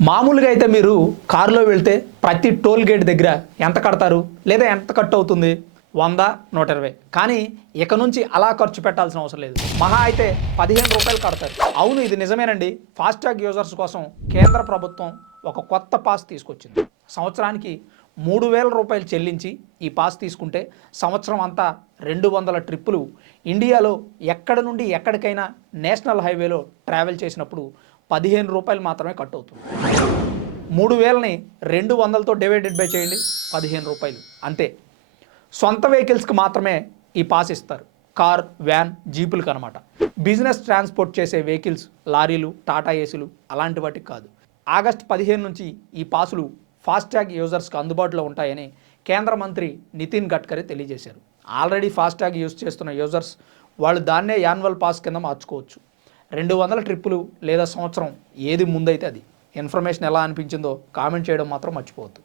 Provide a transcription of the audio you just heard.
మామూలుగా అయితే మీరు కారులో వెళ్తే ప్రతి టోల్ గేట్ దగ్గర ఎంత కడతారు? లేదా ఎంత కట్ అవుతుంది? వంద నూట ఇరవై. కానీ ఇక నుంచి అలా ఖర్చు పెట్టాల్సిన అవసరం లేదు. మహా అయితే పదిహేను రూపాయలు కడతారు. అవును ఇది నిజమేనండి. ఫాస్టాగ్ యూజర్స్ కోసం కేంద్ర ప్రభుత్వం ఒక కొత్త పాస్ తీసుకొచ్చింది. సంవత్సరానికి మూడు వేల రూపాయలు చెల్లించి ఈ పాస్ తీసుకుంటే సంవత్సరం అంతా రెండు వందల ట్రిప్పులు. ఇండియాలో ఎక్కడ నుండి ఎక్కడికైనా నేషనల్ హైవేలో ట్రావెల్ చేసినప్పుడు పదిహేను రూపాయలు మాత్రమే కట్ అవుతుంది మూడు వేలని రెండు వందలతో డివైడెడ్ బై చేయండి పదిహేను రూపాయలు. అంతే. సొంత వెహికల్స్కి మాత్రమే ఈ పాస్ ఇస్తారు. కార్ వ్యాన్ జీపులకు అనమాట బిజినెస్ ట్రాన్స్పోర్ట్ చేసే వెహికల్స్ లారీలు టాటా ఏసీలు అలాంటి వాటికి కాదు. ఆగస్ట్ పదిహేను నుంచి ఈ పాసులు ఫాస్టాగ్ యూజర్స్కి అందుబాటులో ఉంటాయని కేంద్ర మంత్రి నితిన్ గడ్కరీ తెలియజేశారు. ఆల్రెడీ ఫాస్టాగ్ యూజ్ చేస్తున్న యూజర్స్ వాళ్ళు దాన్నే యాన్యువల్ పాస్ కింద మార్చుకోవచ్చు. రెండు వందల ట్రిప్పులు లేదా సంవత్సరం ఏది ముందైతే అది. ఇన్ఫర్మేషన్ ఎలా అనిపించిందో కామెంట్ చేయడం మాత్రం మర్చిపోవద్దు.